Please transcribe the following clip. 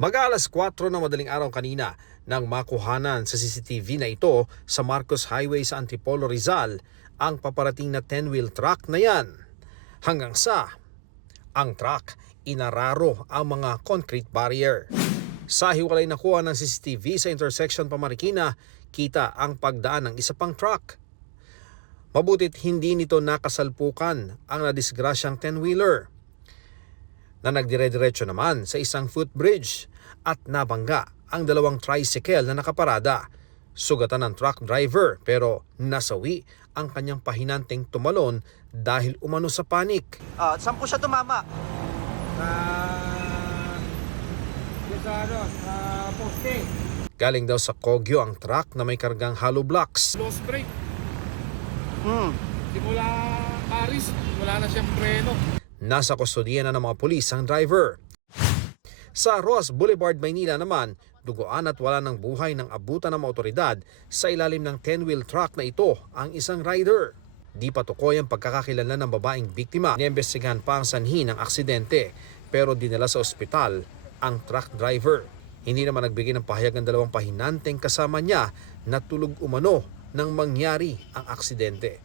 Mag-aalas 4 na madaling araw kanina nang makuhanan sa CCTV na ito sa Marcos Highway sa Antipolo, Rizal ang paparating na 10-wheel truck na yan. Hanggang sa ang truck inararo ang mga concrete barrier. Sa hiwalay na kuha ng CCTV sa intersection Pamarikina, kita ang pagdaan ng isa pang truck. Mabutit hindi nito nakasalpukan ang nadisgrasyang 10-wheeler na nagdire-diretso naman sa isang footbridge at nabangga ang dalawang tricycle na nakaparada. Sugatan ng truck driver pero nasawi ang kanyang pahinanteng tumalon dahil umano sa panik. Saan po siya tumama? Sa poste. Galing daw sa Kogyo ang truck na may kargang hollow blocks. Lost brake. Simula Paris, wala na siyang preno. Nasa kustodiya na ng mga pulis ang driver. Sa Ross Boulevard, Maynila naman, duguan at wala ng buhay ng abutan ng mga otoridad sa ilalim ng 10-wheel truck na ito ang isang rider. Di pa tukoy ang pagkakakilanlan ng babaeng biktima. Iniimbestigahan pa ang sanhi ng aksidente pero dinala sa ospital ang truck driver. Hindi naman nagbigay ng pahayag ng dalawang pahinanteng kasama niya na tulog umano nang mangyari ang aksidente.